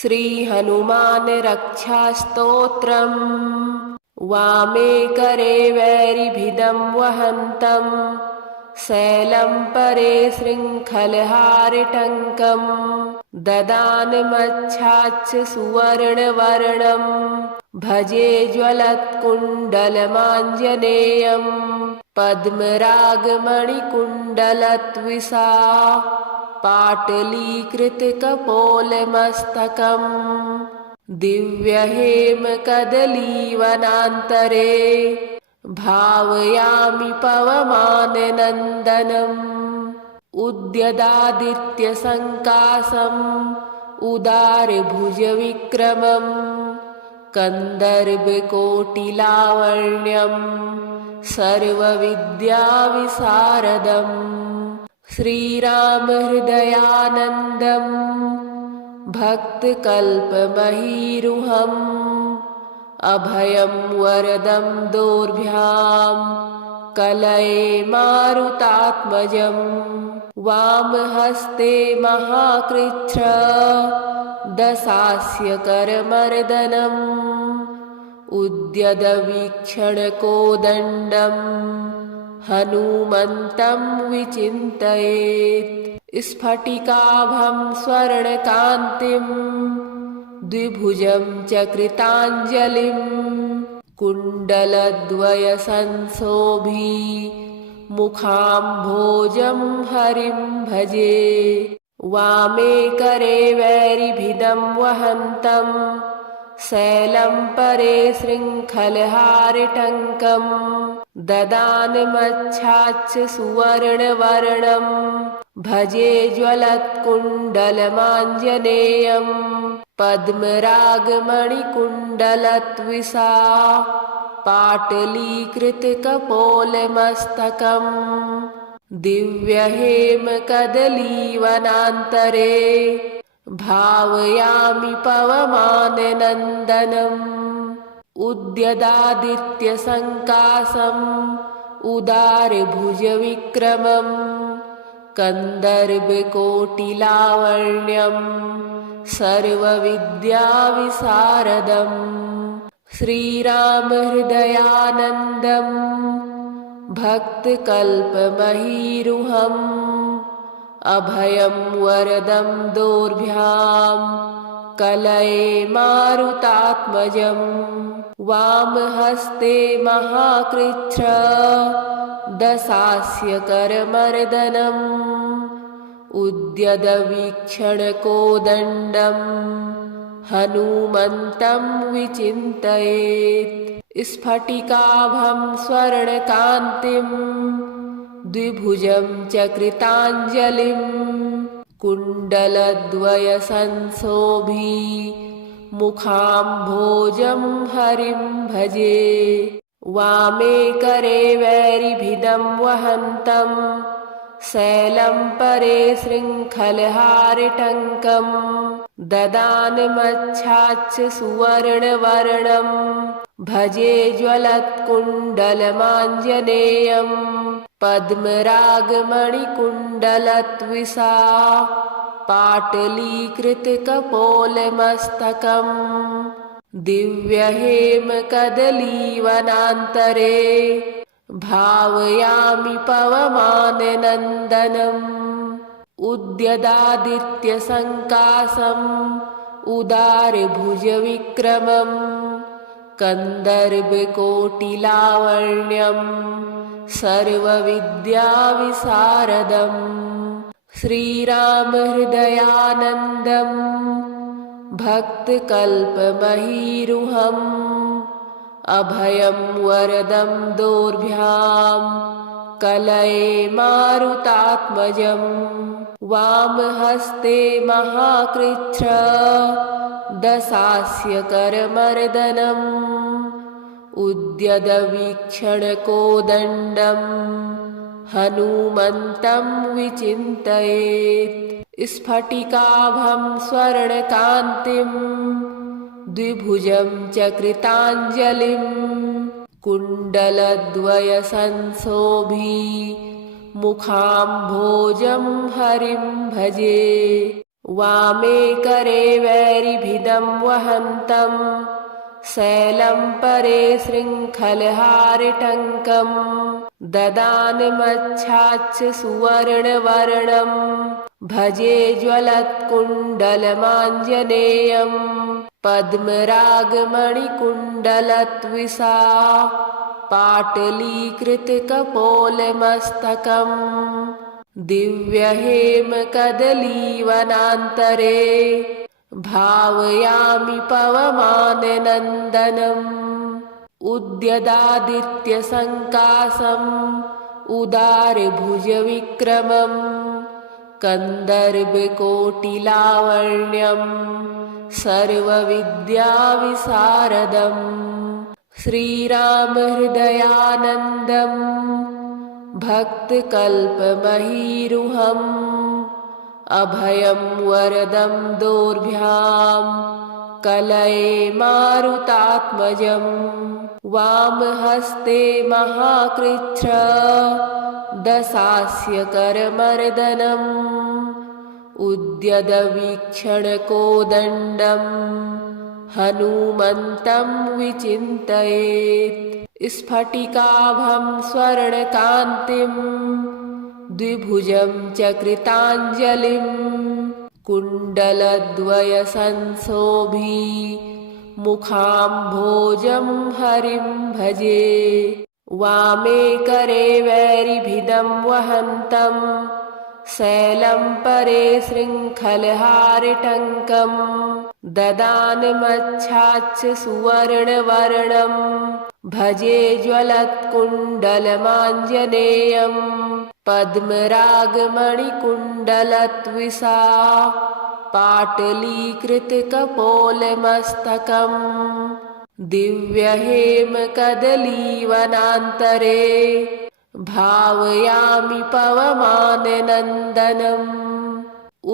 श्री हनुमान रक्षास्तोत्रम्। वामे करे वैरिभिदं वहन्तं शैलं परे शृङ्खलहारिटङ्कं ददानमच्छाच्च सुवर्णवर्णं भजे ज्वलत्कुण्डलमाञ्जनेयं पद्मरागमणिकुण्डलत्विषा पाटलीकृतकपोलमस्तकम् दिव्यहेमकदलीवनान्तरे भावयामि पवमाननन्दनम् उद्यदादित्यसङ्कासम् उदारभुजविक्रमम् कन्दर्पकोटिलावण्यम् सर्वविद्याविशारदम् श्रीरामहृदयानन्दम् भक्तकल्पमहीरुहम् अभयं वरदं दोर्भ्यां कलये मारुतात्मजम् वामहस्ते महाकृच्छ्र दशास्य करमर्दनम् उद्यदवीक्षणकोदण्डम् हनुमन्तं विचिन्तयेत् स्फटिकाभं स्वर्णकान्तिं द्विभुजं चक्रिताञ्जलिं कुण्डलद्वयसंशोभी मुखाम्भोजं हरिं भजे वामे करे वैरिभिदं वहन्तं शैलं परे शृङ्खलहारिटङ्कं ददानमच्छाच्च सुवर्णवर्णं भजे ज्वलत्कुण्डलमाञ्जनेयं पद्मरागमणिकुण्डलत्विषा पाटलीकृतकपोलमस्तकम् दिव्यहेमकदलीवनान्तरे भावयामि पवमाननन्दनम् उद्यदादित्यसङ्कासम् उदारभुजविक्रमम् कन्दर्पकोटिलावण्यम् सर्वविद्याविशारदम् श्रीरामहृदयानन्दम् भक्तकल्पमहीरुहम् अभयं वरदं दोर्भ्यां कलये मारुतात्मजम् वामहस्ते महाकृच्छ्र दशास्य करमर्दनम् उद्यदवीक्षणकोदण्डम् हनुमन्तं विचिन्तयेत् स्फटिकाभं स्वर्णकान्तिं द्विभुजं चक्रिताञ्जलिं कुण्डलद्वयसंशोभी मुखाम्भोजं हरिं भजे वामे करे वैरिभिदं वहन्तं शैलं परे शृङ्खलहारिटङ्कं ददानमच्छाच्च सुवर्णवर्णं भजे ज्वलत्कुण्डलमाञ्जनेयं पद्मरागमणिकुण्डलत्विषा पाटलीकृतकपोलमस्तकम् दिव्यहेमकदलीवनान्तरे भावयामि पवमाननन्दनम् उद्यदादित्यसङ्कासम् उदारभुजविक्रमम् कन्दर्पकोटिलावण्यम् सर्वविद्याविशारदम् श्रीरामहृदयानन्दम् भक्तकल्पमहीरुहम् अभयं वरदं दोर्भ्यां कलये मारुतात्मजम् वामहस्ते महाकृच्छ्र दशास्य करमर्दनम् उद्यदवीक्षणकोदण्डम् हनुमन्तं विचिन्तयेत् स्फटिकाभं स्वर्णकान्तिं द्विभुजं चक्रिताञ्जलिं कुण्डलद्वयसंशोभी मुखाम्भोजं हरिं भजे वामे करे वैरिभिदं वहन्तं शैलं परे शृङ्खलहारटङ्कं ददानमच्छाच्च सुवर्णवर्णं भजे ज्वलत्कुण्डलमाञ्जनेयं पद्मरागमणिकुण्डलत्विषा पाटलीकृतकपोलमस्तकम् दिव्यहेमकदलीवनान्तरे भावयामि पवमाननन्दनम् उद्यदादित्यसङ्कासम् उदारभुजविक्रमम् कन्दर्पकोटिलावण्यम् सर्वविद्याविशारदम् श्रीरामहृदयानन्दम् भक्तकल्पमहीरुहम् अभयं वरदं दोर्भ्यां कलये मारुतात्मजं वामहस्ते महाकृच्छ दशास्यकरमर्दनम् उद्यदवीक्षणकोदण्डं हनुमन्तं विचिन्तयेत् स्फटिकाभं स्वर्णकान्तिं द्विभुजं च कृताञ्जलिं कुण्डलद्वयसंशोभी मुखाम्भोजं हरिं भजे वामे करे वैरिभिदं वहन्तं शैलं परे शृङ्खलहारटङ्कं ददानमच्छाच्च सुवर्णवर्णं भजे ज्वलत्कुण्डलमाञ्जनेयं पद्मरागमणिकुण्डलत्विषा पाटलीकृतकपोलमस्तकम् दिव्यहेमकदलीवनान्तरे भावयामि पवमाननन्दनम्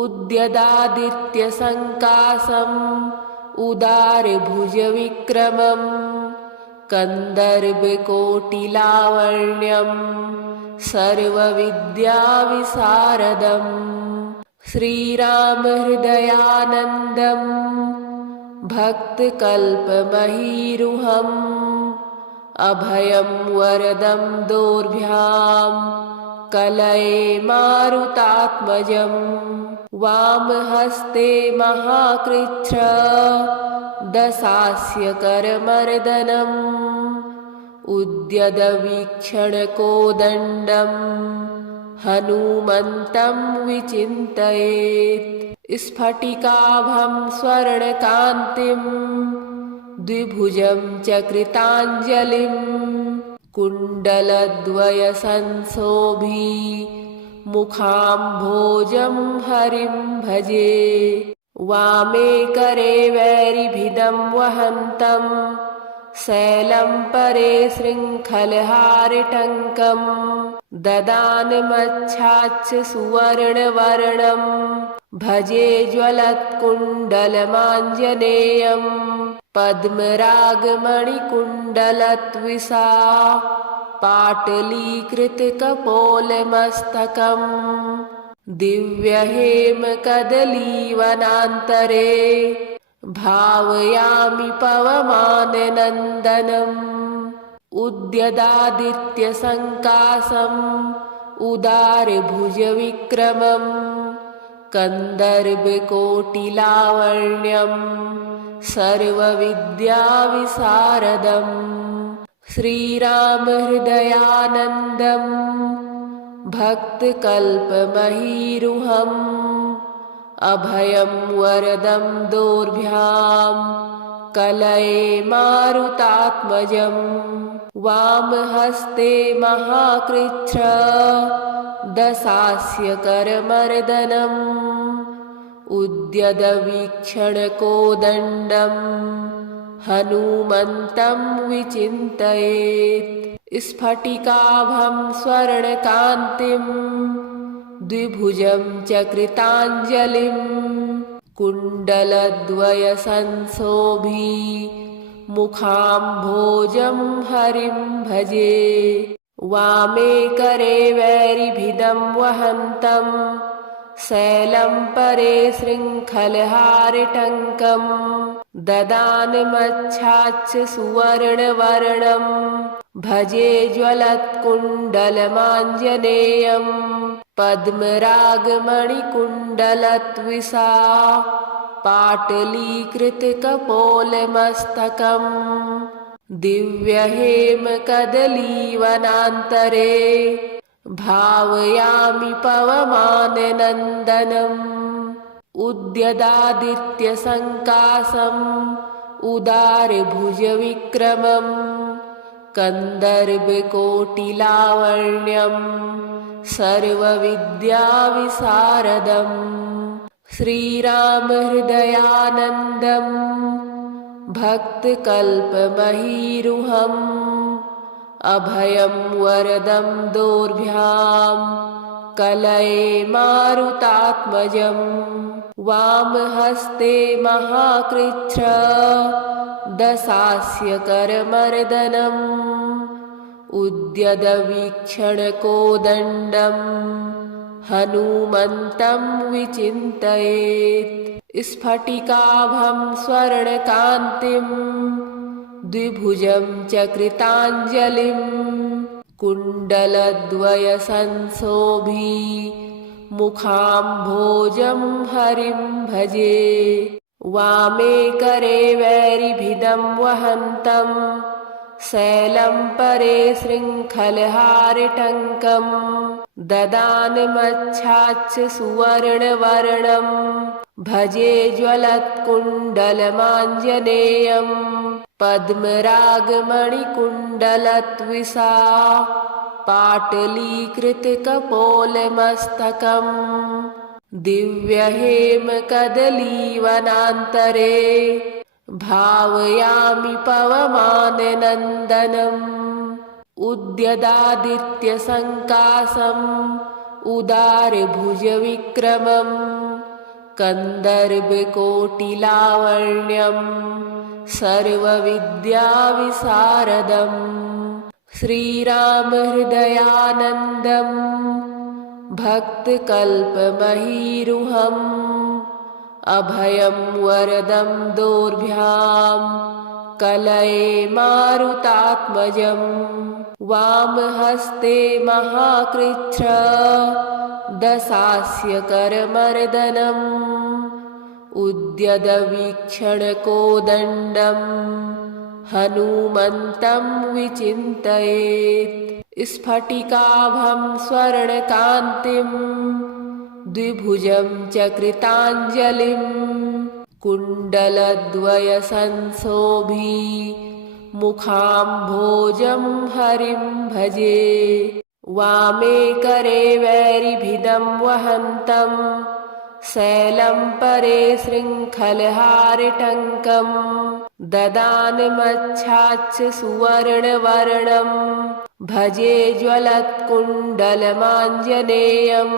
उद्यदादित्यसङ्कासम् उदारभुजविक्रमम् कन्दर्पकोटिलावण्यम् सर्वविद्याविशारदम् श्रीरामहृदयानन्दम् भक्तकल्पमहीरुहम् अभयं वरदं दोर्भ्यां कलये मारुतात्मजं वामहस्ते महाकृच्छ दशास्यकरमर्दनम् उद्यदवीक्षणकोदण्डं हनुमन्तं विचिन्तयेत् स्फटिकाभं स्वर्णकान्तिं द्विभुजं च कृताञ्जलिं कुण्डलद्वयसंशोभी मुखाम्भोजं हरिं भजे वामे करे वैरिभिदं वहन्तं शैलं परे शृङ्खलहारटङ्कं ददानमच्छाच्च सुवर्णवर्णं भजे ज्वलत्कुण्डलमाञ्जनेयं पद्मरागमणिकुण्डलत्विषा पाटलीकृतकपोलमस्तकम् दिव्यहेमकदलीवनान्तरे भावयामि पवमाननन्दनम् उद्यदादित्यसङ्कासम् उदारभुजविक्रमम् कन्दर्पकोटिलावण्यम् सर्वविद्याविशारदम् श्रीरामहृदयानन्दम् भक्तकल्पमहीरुहम् अभयं वरदं दोर्भ्यां कलये मारुतात्मजं वामहस्ते महाकृच्छ दशास्यकरमर्दनम् उद्यदवीक्षणकोदण्डं हनुमन्तं विचिन्तयेत् स्फटिकाभं स्वर्णकान्तिं द्विभुजं च कृताञ्जलिं कुण्डलद्वयसंशोभी मुखाम्भोजं हरिं भजे वामे करे वैरिभिदं वहन्तं शैलं परे शृङ्खलहारिटङ्कं ददानमच्छाच्च सुवर्णवर्णं भजे ज्वलत्कुण्डलमाञ्जनेयं पद्मरागमणिकुण्डलत्विषा पाटलीकृतकपोलमस्तकम् दिव्यहेमकदलीवनान्तरे भावयामि पवमाननन्दनम् उद्यदादित्यसङ्कासम् उदारभुजविक्रमम् कन्दर्पकोटिलावण्यम् सर्वविद्याविशारदम् श्रीरामहृदयानन्दम् भक्तकल्पमहीरुहम् अभयं वरदं दोर्भ्यां कलये मारुतात्मजं वामहस्ते महाकृच्छ दशास्यकरमर्दनम् उद्यदवीक्षणकोदण्डं हनुमन्तं विचिन्तयेत् स्फटिकाभं स्वर्णकान्तिं द्विभुजं च कृताञ्जलिं कुण्डलद्वयसंशोभी मुखाम्भोजं हरिं भजे वामे करे वैरिभिदं वहन्तं शैलं परे शृङ्खलहारिटङ्कं ददानमच्छाच्च सुवर्णवर्णं भजे ज्वलत्कुण्डलमाञ्जनेयं पद्मरागमणिकुण्डलत्विषा पाटलीकृतकपोलमस्तकम् दिव्यहेमकदलीवनान्तरे भावयामि पवमाननन्दनम् उद्यदादित्यसङ्कासम् उदारभुजविक्रमम् कन्दर्पकोटिलावण्यम् सर्वविद्याविशारदम् श्रीरामहृदयानन्दम् भक्तकल्पमहीरुहम् अभयं वरदं दोर्भ्यां कलये मारुतात्मजं वामहस्ते महाकृच्छ दशास्यकरमर्दनम् उद्यदवीक्षणकोदण्डं हनुमन्तं विचिन्तयेत् स्फटिकाभं स्वर्णकान्तिं द्विभुजं च कृताञ्जलिं कुण्डलद्वयसंशोभी मुखाम्भोजं हरिं भजे वामे करे वैरिभिदं वहन्तं शैलं परे शृङ्खलहारिटङ्कं ददानमच्छाच्च सुवर्णवर्णं भजे ज्वलत्कुण्डलमाञ्जनेयं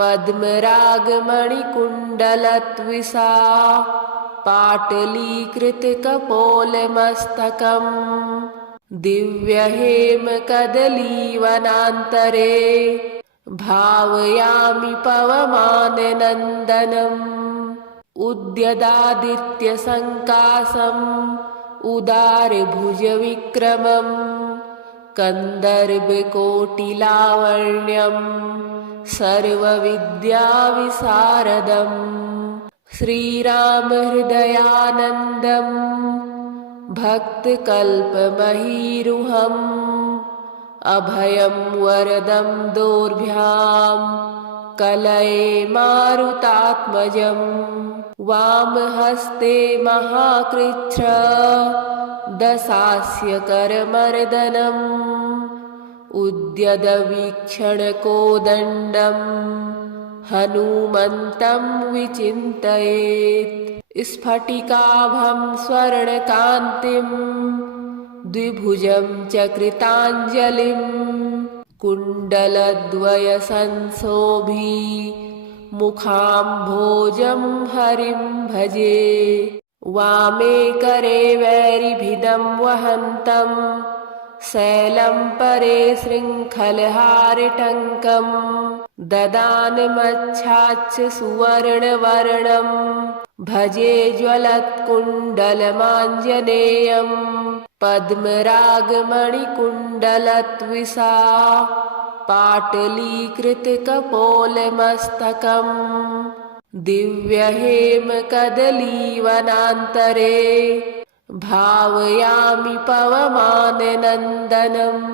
पद्मरागमणिकुण्डलत्विषा पाटलीकृतकपोलमस्तकम् दिव्यहेमकदलीवनान्तरे भावयामि पवमाननन्दनम् उद्यदादित्यसङ्कासम् उदारभुजविक्रमम् कन्दर्पकोटिलावण्यम् सर्वविद्याविशारदम् श्रीरामहृदयानन्दम् भक्तकल्पमहीरुहम् अभयं वरदं दोर्भ्यां कलये मारुतात्मजं वामहस्ते महाकृच्छ दशास्यकरमर्दनम् उद्यदवीक्षणकोदण्डं हनुमन्तं विचिन्तयेत् स्फटिकाभं स्वर्णकान्तिं द्विभुजं च कृताञ्जलिं कुण्डलद्वयसंशोभी मुखाम्भोजं हरिं भजे वामे करे वैरिभिदं वहन्तं शैलं परे शृङ्खलहारिटङ्कं ददानमच्छाच्च सुवर्णवर्णं भजे ज्वलत्कुण्डलमाञ्जनेयं पद्मरागमणिकुण्डलत्विषा पाटलीकृतकपोलमस्तकम् दिव्यहेमकदलीवनान्तरे भावयामि पवमाननन्दनम्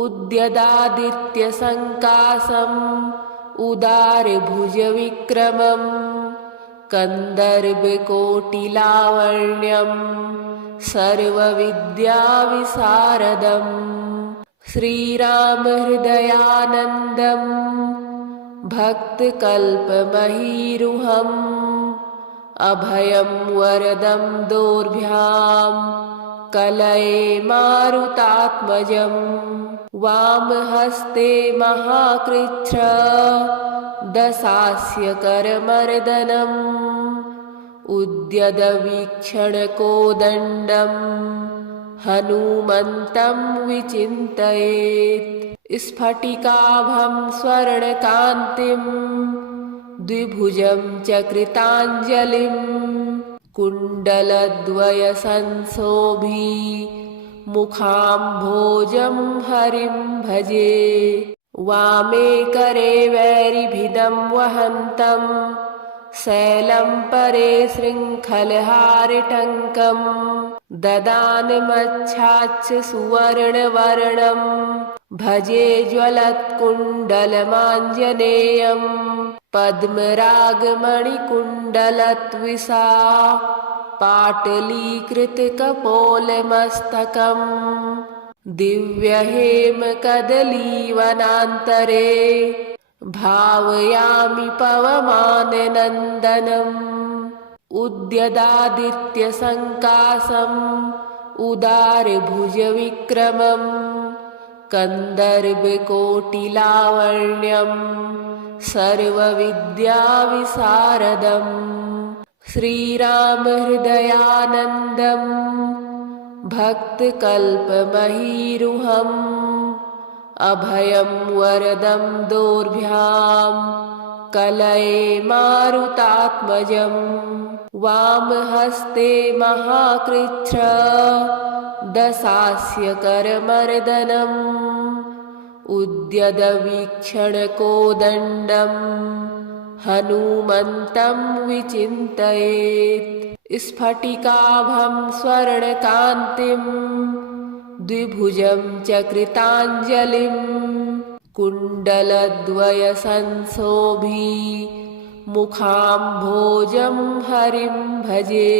उद्यदादित्यसङ्कासम् उदारभुजविक्रमम् कन्दर्पकोटिलावण्यम् सर्वविद्याविशारदम् श्रीरामहृदयानन्दम् भक्तकल्पमहीरुहम् अभयं वरदं दोर्भ्यां कलये मारुतात्मजम् वामहस्ते महाकृच्छ्र दशास्य करमर्दनम् उद्यदवीक्षणकोदण्डम् हनुमन्तं विचिन्तयेत् स्फटिकाभं स्वर्णकान्तिं द्विभुजं च कृताञ्जलिं कुण्डलद्वयसंशोभी मुखाम्भोजं हरिं भजे वामे करे वैरिभिदं वहन्तं शैलं परे शृङ्खलहारिटङ्कं ददानमच्छाच्च सुवर्णवर्णं भजे ज्वलत्कुण्डलमाञ्जनेयं पद्मरागमणिकुण्डलत्विषा पाटलीकृतकपोलमस्तकम् दिव्यहेमकदलीवनान्तरे भावयामि पवमाननन्दनम् उद्यदादित्यसङ्कासम् उदारभुजविक्रमम् कन्दर्पकोटिलावण्यम् सर्वविद्याविशारदम् श्रीरामहृदयानन्दम् भक्तकल्पमहीरुहम् अभयं वरदं दोर्भ्यां कलये मारुतात्मजम् वामहस्ते महाकृच्छ्र दशास्य करमर्दनम् उद्यदवीक्षणकोदण्डम् हनुमन्तं विचिन्तयेत् स्फटिकाभं स्वर्णकान्तिं द्विभुजं च कृताञ्जलिं कुण्डलद्वयसंशोभी मुखाम्भोजं हरिं भजे।